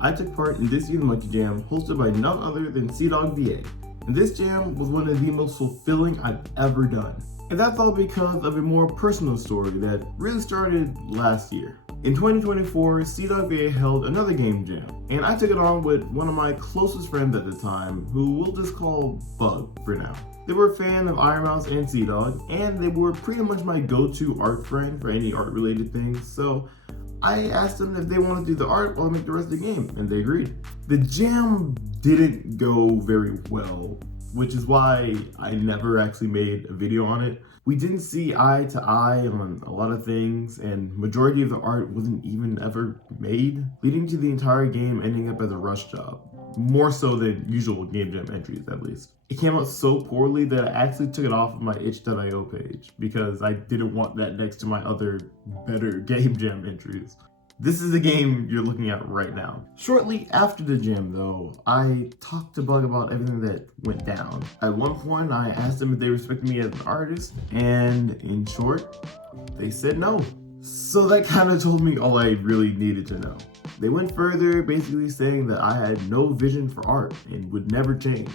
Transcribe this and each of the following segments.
I took part in this year's Monkey Jam hosted by none other than Devlog VA. And this jam was one of the most fulfilling I've ever done. And that's all because of a more personal story that really started last year. In 2024, Devlog VA held another game jam, and I took it on with one of my closest friends at the time, who we'll just call Bug for now. They were a fan of Iron Mouse and Devlog, and they were pretty much my go-to art friend for any art-related things, so I asked them if they wanted to do the art while I make the rest of the game, and they agreed. The jam didn't go very well, which is why I never actually made a video on it. We didn't see eye to eye on a lot of things, and majority of the art wasn't even ever made, leading to the entire game ending up as a rush job. More so than usual game jam entries, at least. It came out so poorly that I actually took it off of my itch.io page because I didn't want that next to my other better game jam entries. This is the game you're looking at right now. Shortly after the jam though, I talked to Bug about everything that went down. At one point, I asked them if they respected me as an artist, and in short, they said no. So that kind of told me all I really needed to know. They went further, basically saying that I had no vision for art and would never change.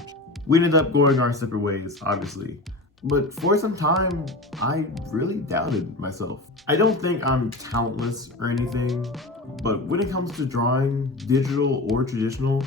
We ended up going our separate ways, obviously. But for some time, I really doubted myself. I don't think I'm talentless or anything, but when it comes to drawing, digital or traditional,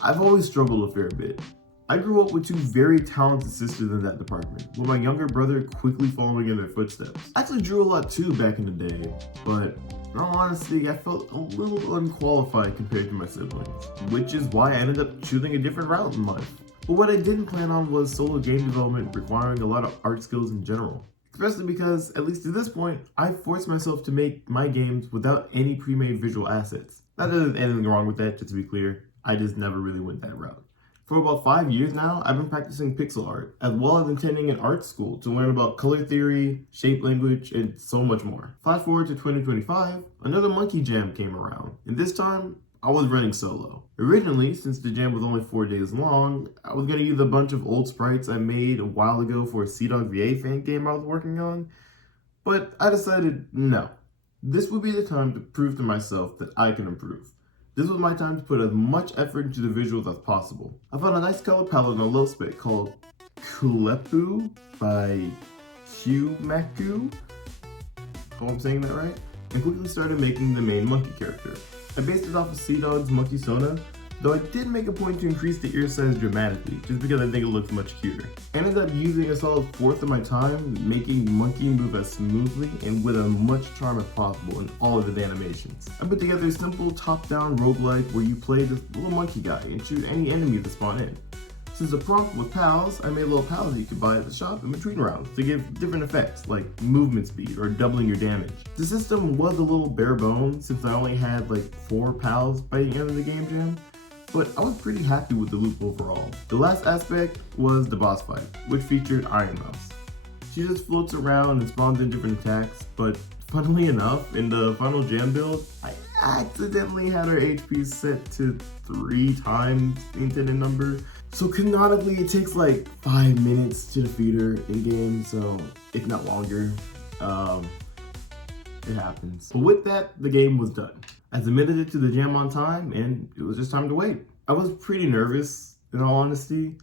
I've always struggled a fair bit. I grew up with two very talented sisters in that department, with my younger brother quickly following in their footsteps. I actually drew a lot too back in the day, but in all honesty, I felt a little unqualified compared to my siblings, which is why I ended up choosing a different route in life. But what I didn't plan on was solo game development requiring a lot of art skills in general. Especially because, at least to this point, I forced myself to make my games without any pre-made visual assets. Not that there's anything wrong with that, just to be clear, I just never really went that route. For about 5 years now, I've been practicing pixel art, as well as attending an art school to learn about color theory, shape language, and so much more. Flash forward to 2025, another Monkey Jam came around, and this time, I was running solo. Originally, since the jam was only 4 days long, I was going to use a bunch of old sprites I made a while ago for a Devlog VA fan game I was working on, but I decided no. This would be the time to prove to myself that I can improve. This was my time to put as much effort into the visuals as possible. I found a nice color palette on a low spec called Kulepu by Humaku. Hope I'm saying that right? And quickly started making the main monkey character. I based it off of Devlog's Monkey Sona, though I did make a point to increase the ear size dramatically, just because I think it looks much cuter. I ended up using a solid fourth of my time, making Monkey move as smoothly and with as much charm as possible in all of his animations. I put together a simple top-down roguelike where you play this little monkey guy and shoot any enemy that spawn in. Since the prompt was pals, I made little pals that you could buy at the shop in between rounds to give different effects like movement speed or doubling your damage. The system was a little bare bones since I only had like 4 pals by the end of the game jam, but I was pretty happy with the loop overall. The last aspect was the boss fight, which featured Iron Mouse. She just floats around and spawns in different attacks, but funnily enough, in the final jam build, I accidentally had her HP set to 3 times the intended number. So canonically, it takes like 5 minutes to defeat her in game, so if not longer, it happens. But with that, the game was done. I submitted it to the jam on time, and it was just time to wait. I was pretty nervous, in all honesty.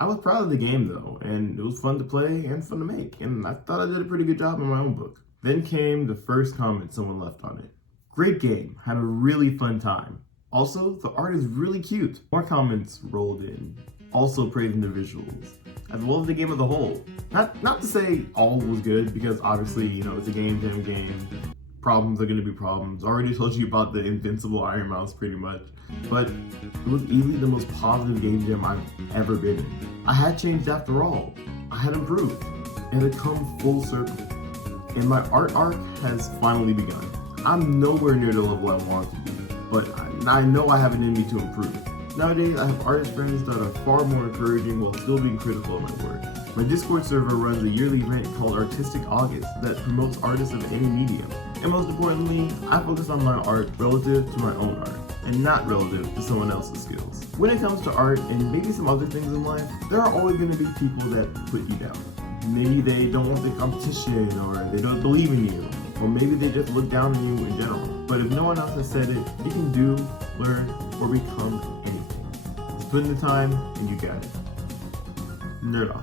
I was proud of the game though, and it was fun to play and fun to make, and I thought I did a pretty good job in my own book. Then came the first comment someone left on it. Great game, had a really fun time. Also, the art is really cute. More comments rolled in, also praising the visuals, as well as the game as a whole. Not to say all was good, because obviously, you know, it's a game jam game. Problems are gonna be problems. Already told you about the invincible Iron Mouse pretty much. But it was easily the most positive game jam I've ever been in. I had changed after all. I had improved. It had come full circle. And my art arc has finally begun. I'm nowhere near the level I want to be, but I know I have it in me to improve. Nowadays, I have artist friends that are far more encouraging while still being critical of my work. My Discord server runs a yearly event called Artistic August that promotes artists of any medium. And most importantly, I focus on my art relative to my own art, and not relative to someone else's skills. When it comes to art, and maybe some other things in life, there are always going to be people that put you down. Maybe they don't want the competition, or they don't believe in you, or maybe they just look down on you in general. But if no one else has said it, you can do learn, or become anything. Just put in the time and you got it. Nerd off.